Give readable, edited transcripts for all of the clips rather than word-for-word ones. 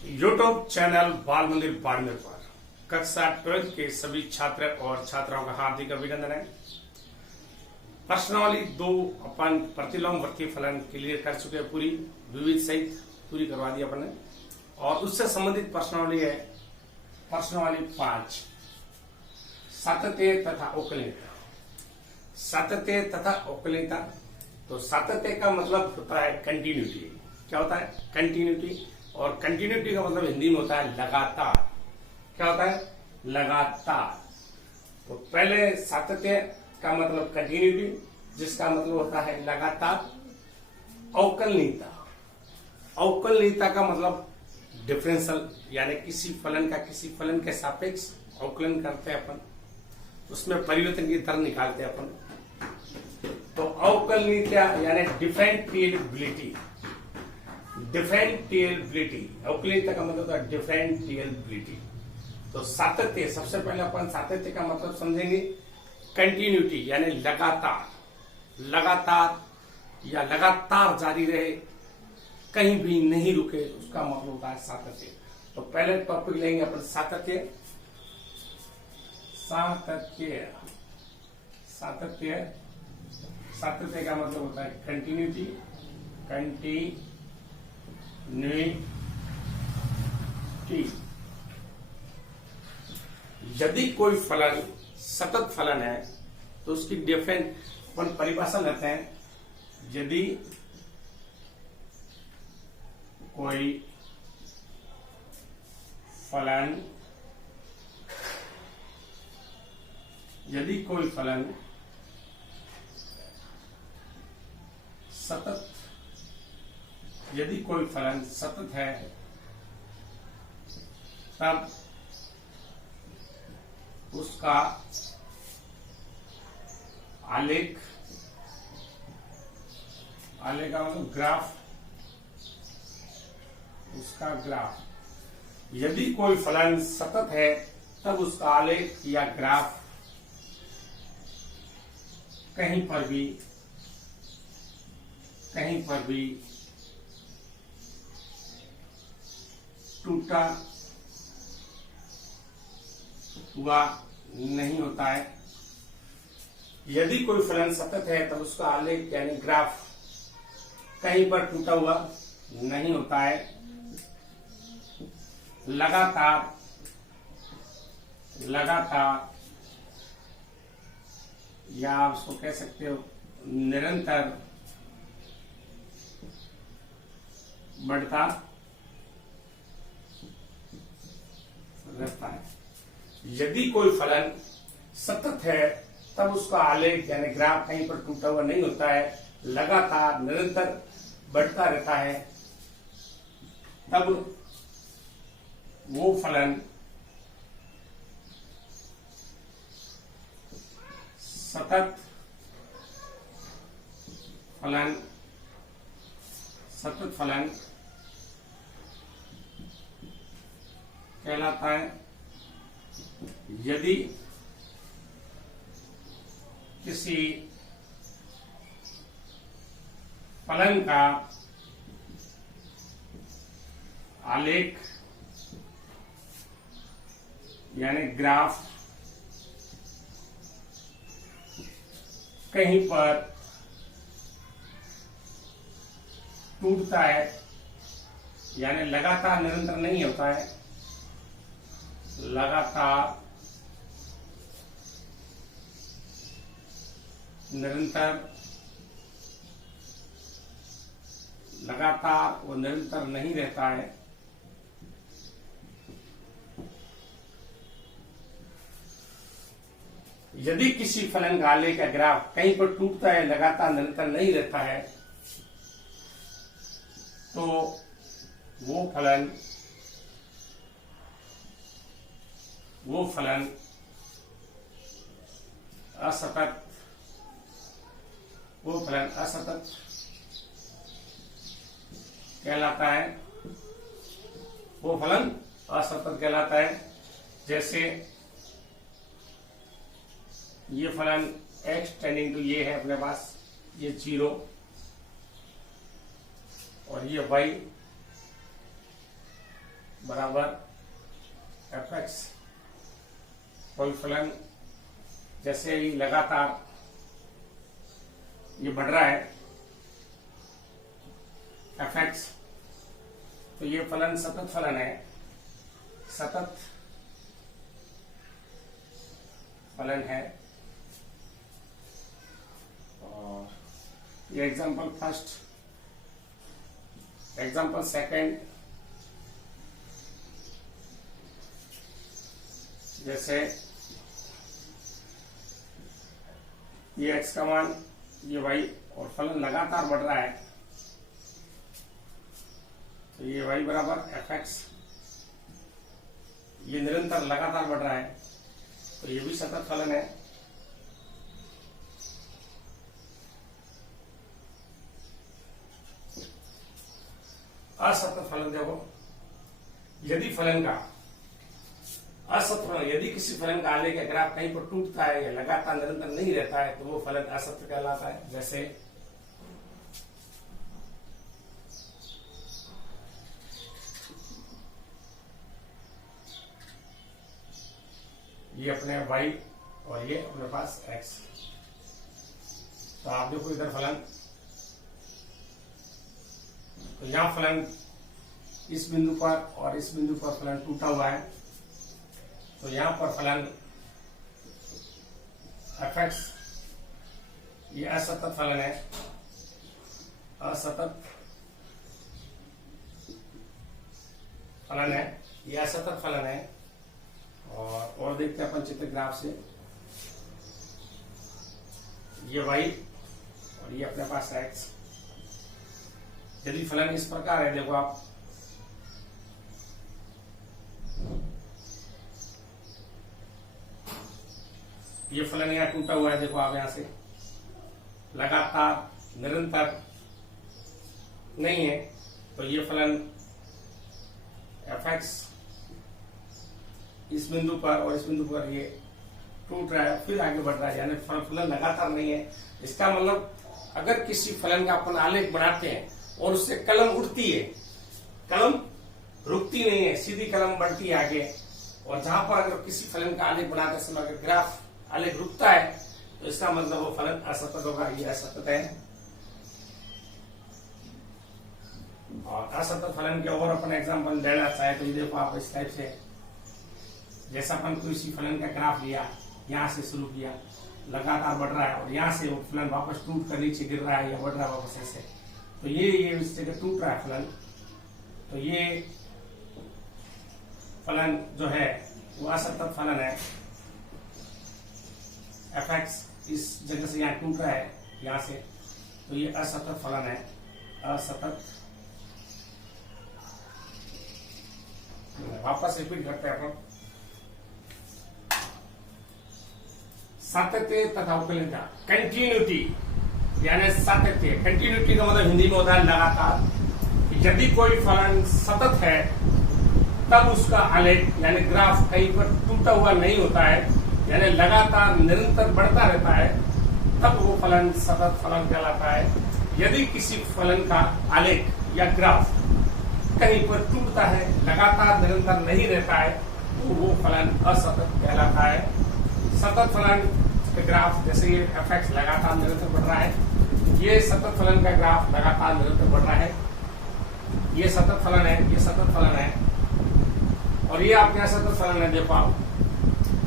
YouTube channel बाल मंदिर बाड़मेर पर कक्षा 12 के सभी छात्र और छात्राओं का हार्दिक अभिनंदन है। प्रश्नावली 2 अपन प्रतिलोम वर्ती फलन क्लियर कर चुके हैं, पूरी विविध सहित पूरी करवा दी अपन ने। और उससे संबंधित प्रश्नावली है प्रश्नावली 5, सातत्य तथा उकलिता। सातत्य तथा उकलिता, तो सातत्य का मतलब होता है कंटिन्यूटी। क्या होता है? कंटिन्यूटी। और कंटिन्यूटी का मतलब हिंदी में होता है लगातार। क्या होता है? लगातार। तो पहले सातत्य का मतलब कंटिन्यूटी, जिसका मतलब होता है लगातार। अवकलनीयता, अवकलनीयता का मतलब डिफरेंशियल, यानी किसी फलन का किसी फलन के सापेक्ष अवकलन करते हैं अपन, उसमें परिवर्तन की दर निकालते हैं अपन। तो अवकलनीयता यानी डिफरेंटिएबिलिटी। डिफरेंटिएबिलिटी, अवकलनीयता का मतलब होता है डिफरेंटिएबिलिटी। तो सातत्य, सबसे पहले अपन सातत्य का मतलब समझेंगे कंटिन्यूटी, यानी लगातार, लगातार या लगातार जारी रहे, कहीं भी नहीं रुके, उसका मतलब होता है सातत्य। तो पहले टॉपिक लेंगे अपन सातत्य। सातत्य, सातत्य, सातत्य का मतलब होता है कंटिन्यूटी, कंटिन्यूटी। यदि कोई फलन सतत फलन है तो उसकी डिफरेंट अपन परिभाषा लेते हैं। यदि कोई फलन, यदि कोई फलन सतत, यदि कोई फलन सतत है तब उसका आलेख, आलेख का मतलब ग्राफ, उसका ग्राफ। यदि कोई फलन सतत है तब उसका आलेख या ग्राफ कहीं पर भी टूटा हुआ नहीं होता है। यदि कोई फलन सतत है तब उसका आलेख यानी ग्राफ कहीं पर टूटा हुआ नहीं होता है। लगातार, लगातार, या आप उसको कह सकते हो निरंतर बढ़ता रहता है। यदि कोई फलन सतत है तब उसका आलेख यानी ग्राफ कहीं पर टूटा हुआ नहीं होता है, लगातार निरंतर बढ़ता रहता है, तब वो फलन सतत फलन, सतत फलन कहलाता है। यदि किसी फलन का आलेख यानी ग्राफ कहीं पर टूटता है, यानी लगातार निरंतर नहीं होता है, लगातार निरंतर, लगातार वो निरंतर नहीं रहता है, यदि किसी फलन का आलेख या ग्राफ कहीं पर टूटता है, लगातार निरंतर नहीं रहता है, तो वो फलन असतत, वो फलन असतत कहलाता है। वो फलन असतत कहलाता है। जैसे ये फलन x टेंडिंग टू ये है अपने पास, ये 0 और ये y बराबर एफ एक्स। कोई फलन जैसे ही लगातार ये बढ़ रहा है एफ एक्स, तो ये फलन सतत फलन है, सतत फलन है। और ये एग्जांपल फर्स्ट, एग्जांपल सेकंड, जैसे ये x का मान, ये y, और फलन लगातार बढ़ रहा है, तो ये y बराबर एफ एक्स, ये निरंतर लगातार बढ़ रहा है, तो ये भी सतत फलन है। असतत फलन देखो, यदि फलन का असतत फलन, यदि किसी फलन का आलेख या ग्राफ कहीं पर टूटता है या लगातार निरंतर नहीं रहता है तो वो फलन असतत कहलाता है। जैसे ये अपने y और ये अपने पास x, तो आप देखो इधर फलन, तो यहां फलन इस बिंदु पर और इस बिंदु पर फलन टूटा हुआ है, तो यहां पर फलन एफ एक्स, ये असतत फलन है, असतत फलन है, ये असतत फलन है। और देखते हैं अपन चित्र ग्राफ से, ये y और ये अपने पास x। यदि फलन इस प्रकार है, देखो आप, ये फलन यहाँ टूटा हुआ है, देखो आप यहां से लगातार निरंतर नहीं है, तो ये फलन एफ एक्स इस बिंदु पर और इस बिंदु पर ये टूट रहा है, फिर आगे बढ़ रहा है, यानी फलन लगातार नहीं है। इसका मतलब अगर किसी फलन का अपन आलेख बनाते हैं और उससे कलम उठती है, कलम रुकती नहीं है, सीधी कलम बढ़ती है आगे, और जहां पर अगर किसी फलन का आलेख बनाते समय अगर ग्राफ आलेख रुकता है तो इसका मतलब वो फलन असतत होगा, ये असतत है। और असतत फलन के और अपन एग्जाम्पल लेना चाहे तो ये देखो आप इस टाइप से, जैसा अपन किसी फलन का ग्राफ लिया, यहां से शुरू किया, लगातार बढ़ रहा है और यहां से वो फलन वापस टूट कर नीचे गिर रहा है या बढ़ रहा है वापस ऐसे, तो ये इस जगह टूट रहा है फलन, तो ये फलन जो है वो असतत फलन है। एफ एक्स इस जगह से यहाँ टूट रहा है यहां से, तो ये असतत फलन है, असतत। वापस रिपीट करते हैं अपन, सातत्य तथा उपलब्धता, कंटिन्यूटी, यानी सातत्य, कंटिन्यूटी का मतलब हिंदी में होता है लगातार। यदि कोई फलन सतत है तब उसका आलेख यानी ग्राफ कहीं पर टूटा हुआ नहीं होता है, यानी लगातार निरंतर बढ़ता रहता है, तब वो फलन सतत फलन कहलाता है। यदि किसी फलन का आलेख या ग्राफ कहीं पर टूटता है, लगातार निरंतर नहीं रहता है, तो वो फलन असतत कहलाता है। सतत फलन का ग्राफ, जैसे ये एफ एक्स लगातार निरंतर बढ़ रहा है, ये सतत फलन का ग्राफ लगातार निरंतर बढ़ रहा है, ये सतत फलन है, ये सतत फलन है। और ये आपके यहाँ सतत फलन है, देखो आप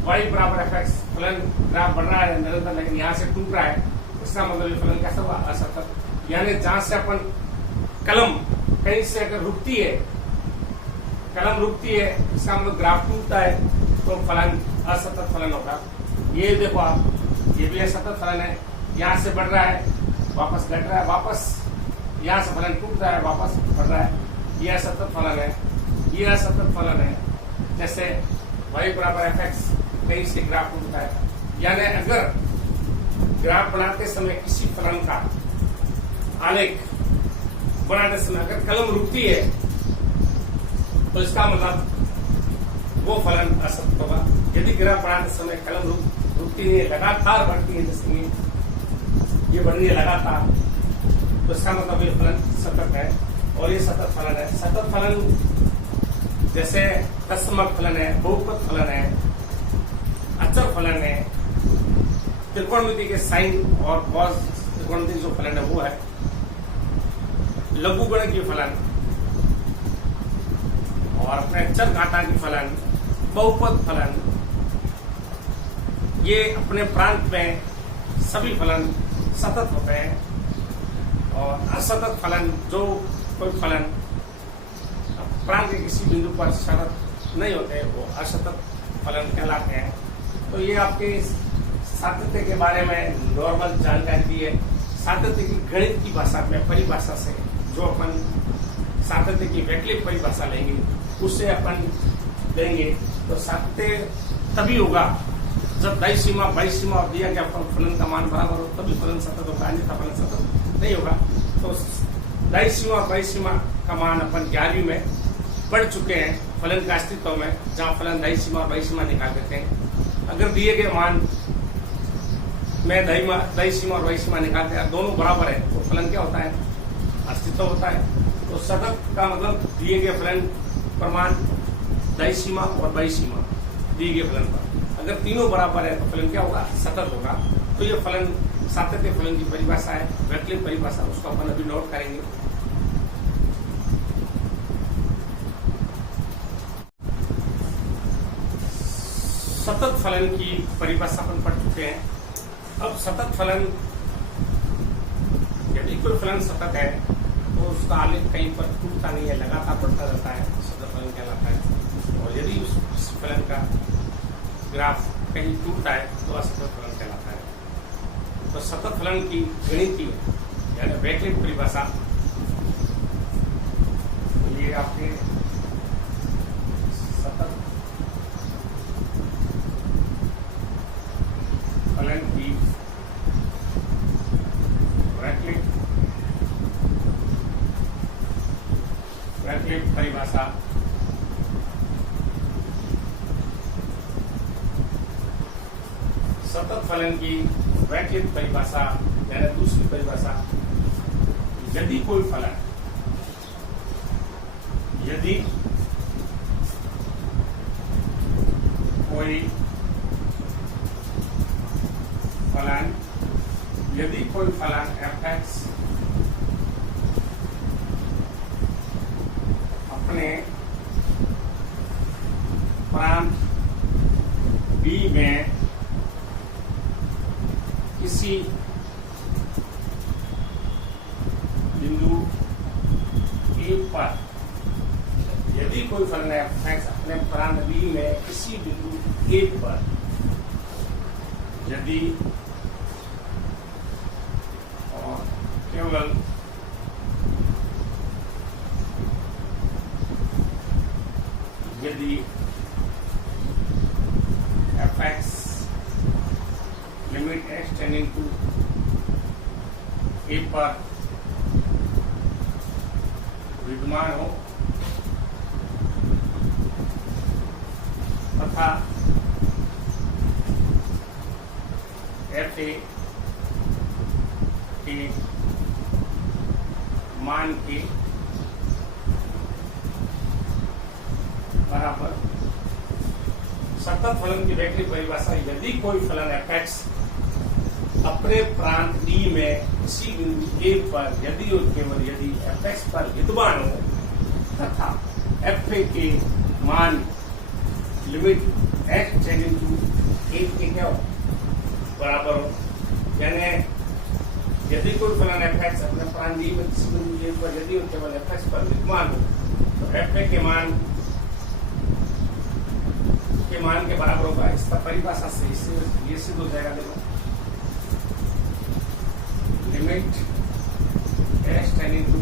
y बराबर एफ एक्स, फलन ग्राफ बढ़ रहा है निरंतर, लेकिन यहाँ से टूट रहा है, इसका मतलब ये फलन कैसा हुआ, असतत। यानी जहां से अपन कलम कहीं से अगर रुकती है, कलम रुकती है, इसका मतलब ग्राफ टूटता है, तो फलन असतत फलन होगा। ये देखो आप, ये भी असतत फलन है, यहाँ से बढ़ रहा है वापस घट रहा है, वापस यहाँ से फलन टूट रहा है वापस बढ़ रहा है, ये असतत फलन है, ये असतत फलन है। जैसे y बराबर एफ एक्स, कहीं से ग्राफ टूटता है, यानी अगर ग्राफ बनाते समय किसी फलन का आलेख बनाते समय अगर कलम रुकती है तो इसका मतलब वो फलन असतत होगा। यदि ग्राफ बनाते समय कलम रुकती है, लगातार बढ़ती है, जैसे ये बढ़ रही है लगातार, तो इसका मतलब ये फलन सतत है, और ये सतत फलन है। सतत फलन जैसे तत्समक फलन है, बहुपद फलन है, अचर फलन है, त्रिकोणमिति के साइन और कॉस त्रिकोणमिति जो फलन है वो है, लघुगणकीय फलन और अपने चर घातांकी फलन, बहुपद फलन, ये अपने प्रांत में सभी फलन सतत होते हैं और असतत फलन जो कोई फलन प्रांत के किसी बिंदु पर सतत नहीं होते वो असतत फलन कहलाते हैं। तो ये आपके सातत्य के बारे में नॉर्मल जानकारी दी है। सातत्य की गणित की भाषा में परिभाषा से जो अपन सातत्य की वैकल्पिक परिभाषा लेंगे उससे अपन लेंगे तो सातत्य तभी होगा जब दाई सीमा बाई सीमा और दिया गया फलन का मान बराबर हो, तभी फलन सतत होगा, अन्यथा फलन सतत नहीं होगा। तो दाई सीमा और बाई सीमा का मान अपन 11वीं में पढ़ चुके हैं फलन का अस्तित्व में, जहाँ फलन दाई सीमा और बाई सीमा निकाल देते हैं। अगर दिए गए मान में दाई सीमा और बाई सीमा निकालते हैं, दोनों बराबर है तो फलन क्या होता है? अस्तित्व होता है। तो सतत का मतलब दिए गए फलन पर मान दाई सीमा और बाई सीमा दिए गए फलन पर, अगर तीनों बराबर है तो फलन क्या होगा? सतत होगा। तो ये फलन सातत्य फलन की परिभाषा है, वैकल्पिक परिभाषा, उसको अपन अभी नोट करेंगे। सतत फलन की परिभाषा अपन पढ़ चुके हैं। अब सतत फलन, यदि कोई फलन सतत है तो उसका आलेख कहीं पर टूटता नहीं है, लगातार बढ़ता रहता है, सतत फलन कहलाता है। और यदि उस फलन का ग्राफ कहीं टूटता है तो असतत फलन कहलाता है। तो सतत फलन की गणितीय यानी वैकल्पिक परिभाषा ये आपके सतत फलन की वैकल्पिक परिभाषा सतत फलन की वैकल्पिक परिभाषा यानी दूसरी परिभाषा, यदि कोई फलन fx अपने प्रांत B में किसी बिंदु A पर, यदि कोई फलन f अपने प्रांत B में किसी बिंदु A पर यदि और केवल यदि fx limit x tending to A पर विद्यमान हो तथा fa के मान के बराबर। सतत फलन की वैकल्पिक परिभाषा, यदि कोई फलन fx अपने प्रांत D में किसी बिंदु A पर यदि और केवल यदि fx पर विद्यमान हो तथा fa के मान limit x tending to A के क्या हो? बराबर हो। यानी यदि कोई फलन fx अपने प्रांत D में किसी बिंदु A पर यदि और केवल fx पर विद्यमान हो तो fa के मान के बराबर होगा। इसका परिभाषा से इससे ये सिद्ध हो जाएगा। देखो limit x tending to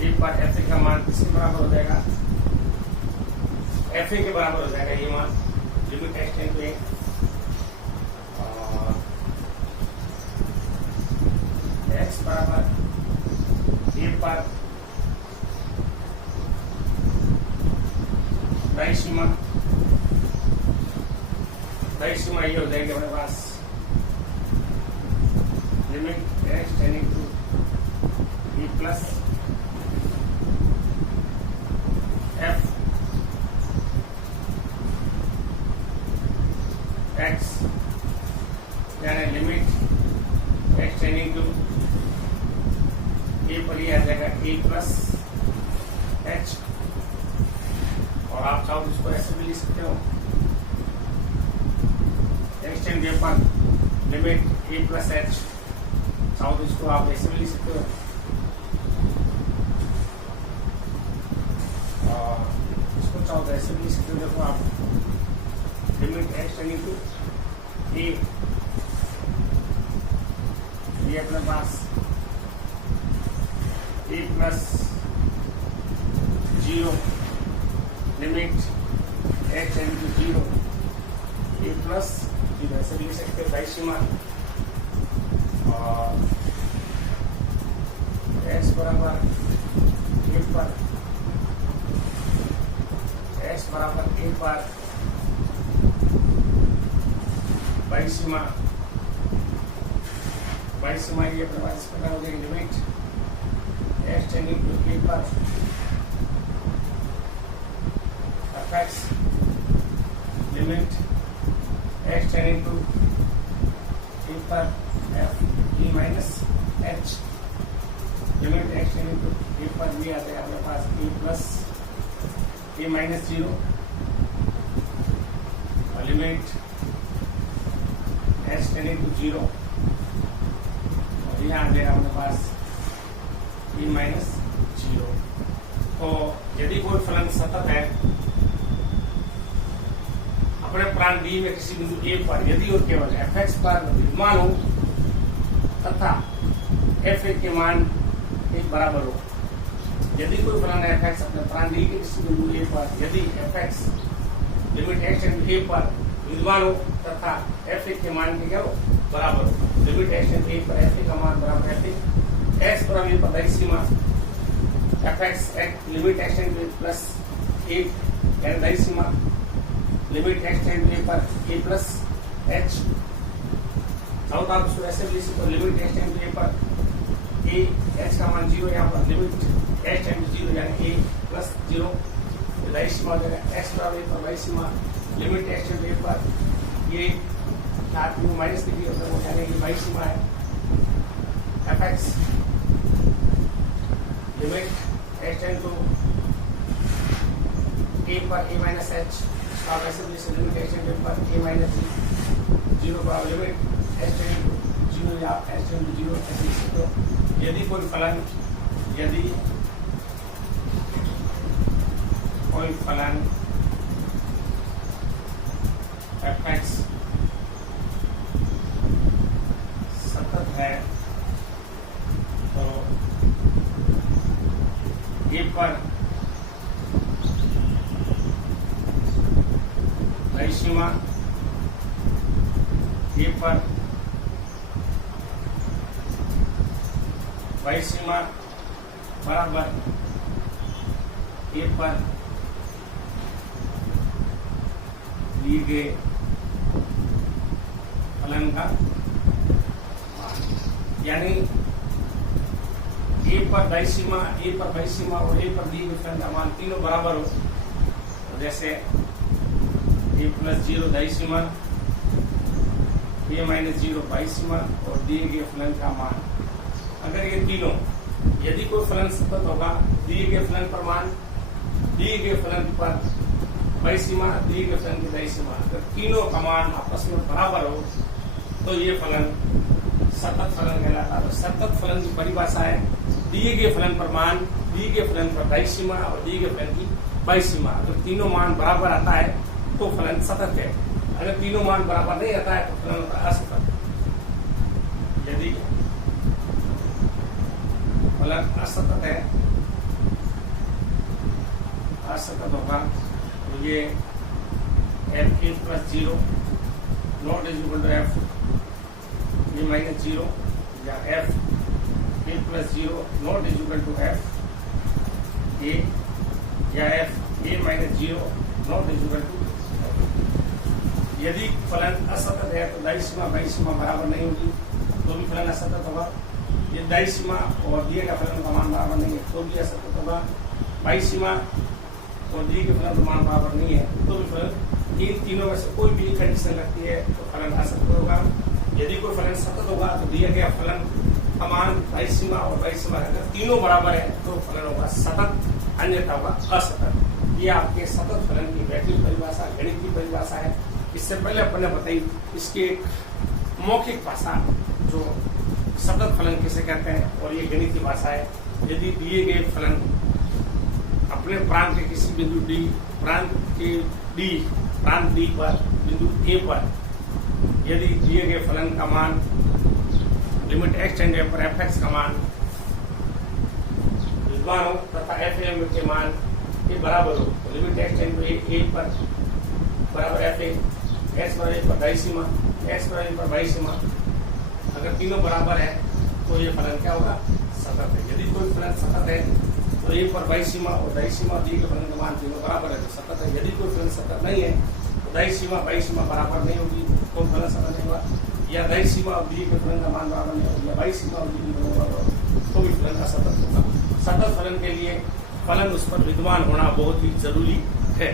A पर fa का मान किसके बराबर हो जाएगा? fa के बराबर हो जाएगा ये मान, limit x tending to A और x बराबर A पर दाई सीमा ये हो जाएगी हमारे पास limit x tending to B plus a पर ये आ जाएगा ए प्लस एच, और आप चाहो इसको ऐसे भी लिख सकते हो, एक्सटेंड ए पर लिमिट ए प्लस एच, चाहो तो इसको आप ऐसे भी लिख सकते हो, और इसको चाहो तो ऐसे भी लिख सकते हो। देखो आप लिमिट एक्सटेंडिंग टू ए, ये अपने पास a plus 0 limit x and to 0 a plus 0 ऐसे लिख सकते हैं दाई सीमा, और एक्स बराबर ए पर, एक्स बराबर ए पर बाई सीमा ये अपने पास पता हो जाएगी limit x tending to a पर f x limit x tending to a पर f e minus h, limit x tending to a पर भी आ जाएगा अपने पास ए प्लस ए माइनस 0, और लिमिट एक्स टेंडिंग टू 0, यहाँ आ जाएगा अपने पास e माइनस 0। तो यदि कोई फलन सतत है अपने प्रांत डी में किसी बिंदु ए पर, यदि और केवल fx पर विद्यमान हो तथा f के मान एक बराबर हो, यदि कोई फलन fx अपने प्रांत डी के किसी बिंदु ए पर, यदि fx limit x and a पर विद्यमान हो तथा f के मान के क्या हो बराबर हो, लिमिट एक्स एंड ए पर f का मान बराबर f x बराबर ए पर दाई सीमा fx limit x and a plus a and दाई सीमा लिमिट एक्स एंड ए पर ए प्लस एच, चाहो तो आप उसको ऐसे भी लिख सकते हो, लिमिट एक्स एंड ए पर ए एच का मान 0, यहाँ पर लिमिट एक्स एंड 0 यानी ए प्लस 0 दाई सीमा हो जाएगा एक्स बराबर ए पर दाई सीमा लिमिट एक्स एंड ए पर ये साथ में माइनस की वो यानी कि बाई सीमा है fx limit x tend to a पर ए माइनस एच, आप ऐसे भी लिमिट एक्स टेंड पर ए माइनस 0 पर लिमिट एक्स टेंड टू 0 या एक्स टेंड टू 0 ऐसे लिख सकते हो। यदि कोई फलन fx है तो ए पर दाई सीमा ए पर बाई सीमा बराबर ए पर दिए गए फलन का, यानी ए पर दाई सीमा, ए पर बाई सीमा और ए पर दिए गए फलन का मान तीनों बराबर हो, तो जैसे ए प्लस 0 दाई सीमा, ए माइनस 0 बाई सीमा और दिए गए फलन का मान, अगर ये तीनों, यदि कोई फलन सतत होगा दिए गए फलन पर मान, दिए गए फलन पर बाई सीमा, दिए गए फलन की दाई सीमा, अगर तीनों का मान आपस में बराबर हो तो ये फलन सतत फलन कहलाता है। सतत फलन की परिभाषा है दिए गए फलन पर मान, दिए गए फलन पर दाई सीमा और दिए गए फलन की बाई सीमा, अगर तीनों मान बराबर आता है तो फलन सतत है, अगर तीनों मान बराबर नहीं आता है तो फलन होता है असतत। यदि फलन असतत है, असतत होगा तो ये f a plus 0 not is equal to f a minus 0 या f a plus 0 not is equal to f a या f a minus 0 not is equal to. यदि फलन असतत है तो दाई सीमा बाई सीमा बराबर नहीं होगी तो भी फलन असतत होगा। ये दाई सीमा और दिए गए फलन का मान बराबर नहीं है तो भी असतत होगा। बाई सीमा और दिए गए फलन का मान बराबर नहीं है तो भी फलन, इन तीनों में से कोई भी कंडीशन लगती है तो फलन असतत होगा। यदि कोई फलन सतत होगा तो दिया गया फलन का मान बाह्य सीमा और बाह्य सीमा अगर तीनों बराबर है तो फलन होगा सतत, अन्यथा होगा असतत। ये आपके सतत फलन की वैज्ञानिक परिभाषा, गणित की परिभाषा है। इससे पहले अपन ने बताई इसकी एक मौखिक भाषा जो सतत फलन किसे कहते हैं, और ये गणित की भाषा है। यदि दिए गए फलन अपने प्रांत के किसी बिंदु डी, प्रांत डी पर बिंदु ए पर यदि दिए गए फलन का मान लिमिट एक्स टेंड पर एफ एक्स का मान विद्यमान हो तथा एफ एम के मान के बराबर हो, तो लिमिट एक्स टेंड ए पर बराबर एफ ए, एक्स पर ए पर बाह्य सीमा, एक्स पर ए पर बाह्य सीमा, अगर तीनों बराबर है तो ये फलन क्या होगा? सतत है। यदि कोई फलन सतत है तो ए पर बाह्य सीमा और दाह्य सीमा दिए गए फलन का मान तीनों बराबर है तो सतत है। यदि कोई फलन सतत नहीं है तो दाह्य सीमा बाह्य सीमा बराबर नहीं होगी तो फलन सतत नहीं होगा, या दाह्य सीमा और दिए गए फलन का मान बराबर नहीं होगा, या बाह्य सीमा और दिए गए फलन बराबर होगा तो भी फलन का सतत होगा। सतत फलन के लिए फलन उस पर विद्यमान होना बहुत ही जरूरी है।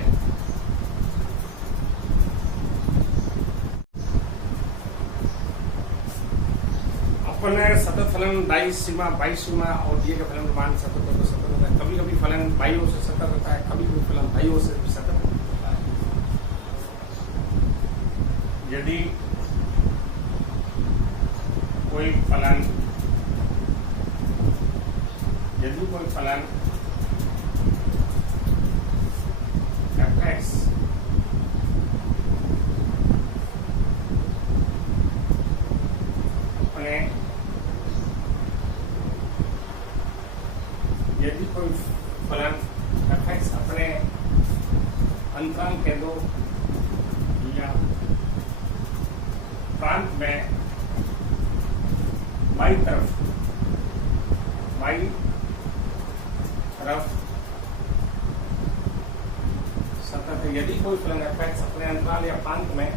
अपन सतत फलन दाह्य सीमा बाह्य सीमा और दिए गए फलन का मान सतत होता है। कभी कभी फलन बाह्यों से सतत होता है, कभी कभी फलन दाह्यों से भी सतत होता है। यदि कोई फलन एफ एक्स अपने यदि कोई फलन एफ एक्स अपने अंतराल के दो या प्रांत में बाई तरफ सतत है। यदि कोई फलन एफ एक्स अपने अंतराल या प्रांत में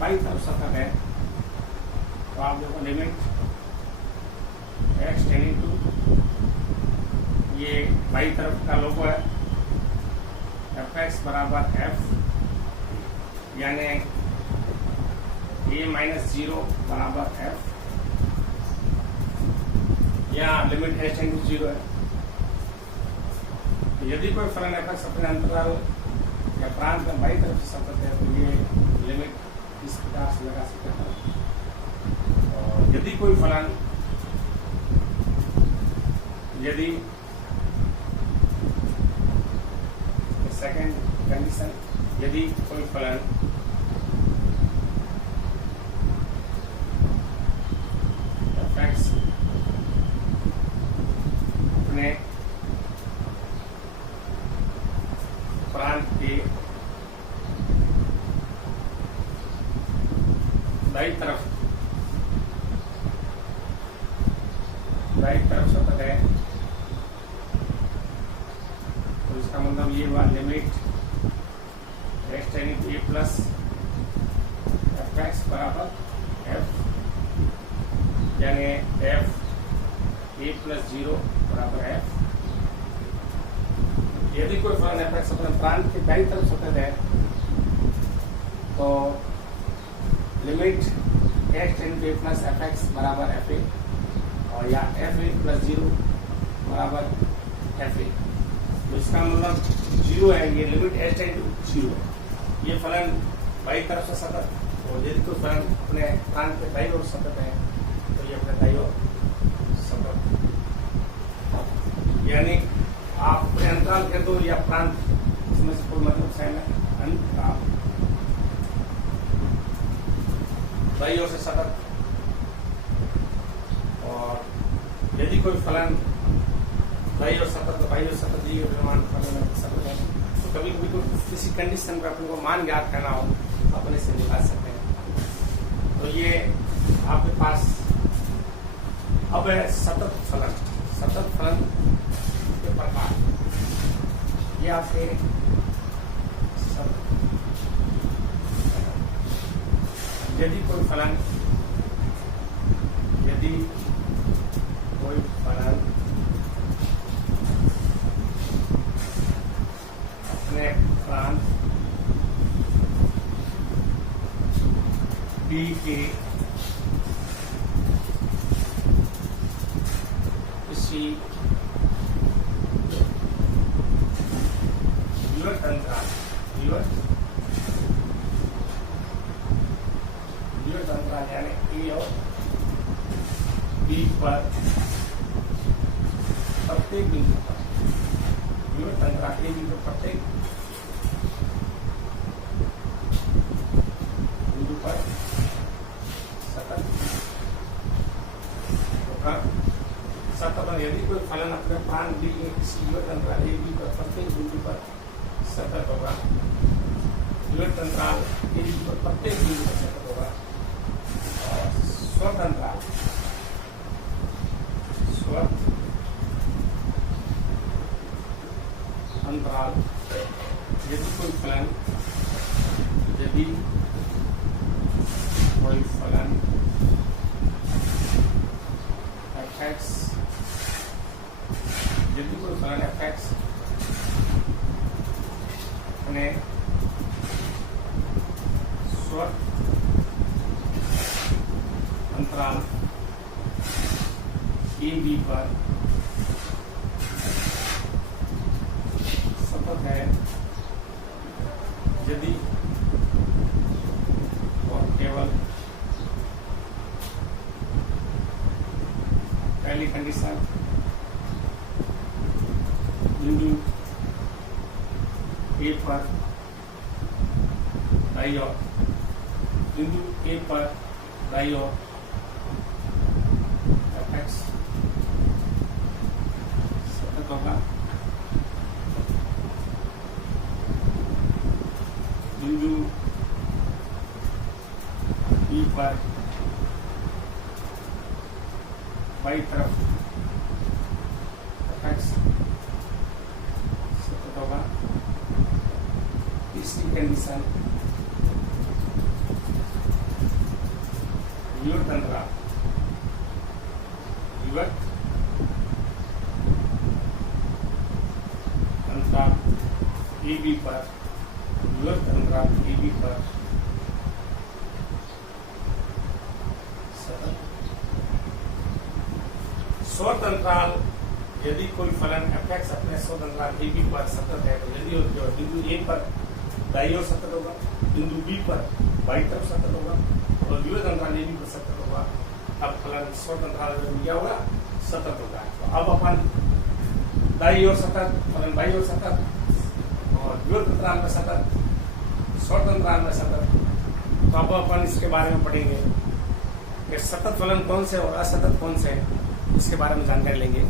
बाई तरफ सतत है तो आप देखो लिमिट एक्स टेंडिंग टू, ये बाई तरफ का लोगो है, एफ एक्स बराबर एफ, यानी ए माइनस 0 बराबर एफ, या लिमिट एच टेंड टू 0 है। यदि कोई फलन एफ एक्स अपने अंतराल या प्रांत में बाई तरफ से सतत है तो ये लिमिट इस प्रकार से लगा सकते हैं। और यदि कोई फलन यदि सेकेंड कंडीशन, यदि कोई फलन एफ एक्स अपने प्रांत के दाई तरफ सतत है तो इसका मतलब ये हुआ लिमिट एक्स टेंडिंग ए प्लस एफ एक्स बराबर एफ, यानी एफ ए प्लस 0 बराबर एफ। यदि कोई फलन एफ एक्स अपने प्रांत के दाईं तरफ सतत है तो लिमिट एक्स टेंडिंग ए प्लस एफ एक्स बराबर एफ ए, और या एफ ए प्लस 0 बराबर एफ ए। तो इसका मतलब 0 है, ये लिमिट एच टेंड टू 0 है। ये फलन बाई तरफ से सतत, और यदि कोई फलन अपने प्रांत के दाईं ओर सतत है तो ये अपने दाईं ओर सतत, यानी आप अपने अंतराल के दो या प्रांत, इसमें से कोई मतलब सही है, दाईं ओर से सतत। और यदि कोई फलन दाईं ओर सतत बाईं ओर सतत दिए मान फलन सतत है तो कभी कभी तो किसी कंडीशन पर अपने को मान ज्ञात करना हो अपने से निकाल सकते हैं। तो ये आपके पास अब है सतत फलन के प्रकार। ये आपके यदि कोई फलन अपने प्रांत डी के कि विवर्त अंतराल यानी ए और बी पर प्रत्येक बिंदु पर विवर्त अंतराल ए बी पर प्रत्येक बिंदु पर सतत होगा। सतत यदि कोई फलन अपने प्राण दी किसी विवर्त अंतराल ए बी पर प्रत्येक बिंदु पर सतत होगा, विवर्त अंतराल ए बी पर प्रत्येक बिंदु पर सतत होगा, और स्वत अंतराल यदि कोई फलन fx अपने स्वत अंतराल ए बी पर सतत है, यदि और केवल पहली कंडीशन बिंदु ए पर दाईं ओर fx सतत होगा, बिंदु ई पर बाई तरफ fx सतत होगा। तीसरी कंडीशन विवर्त अंतराल ए बी पर सतत। स्वत अंतराल यदि कोई फलन fx अपने स्वत अंतराल ए बी पर सतत है, तो यदि बिंदु ए पर दाईं ओर सतत होगा, बिंदु बी पर बाईं तरफ सतत होगा, और विवर्त अंतराल ए बी पर सतत होगा, अब फलन स्वत अंतराल में क्या होगा, सतत होगा। तो अब अपन दाईं ओर सतत, फलन बाईं ओर सतत, और विवर्त अंतराल में सतत, स्वत अंतराल में सतत। तो अब अपन इसके बारे में पढ़ेंगे कि सतत फलन कौन से और असतत कौन से है, इसके बारे में जानकारी लेंगे।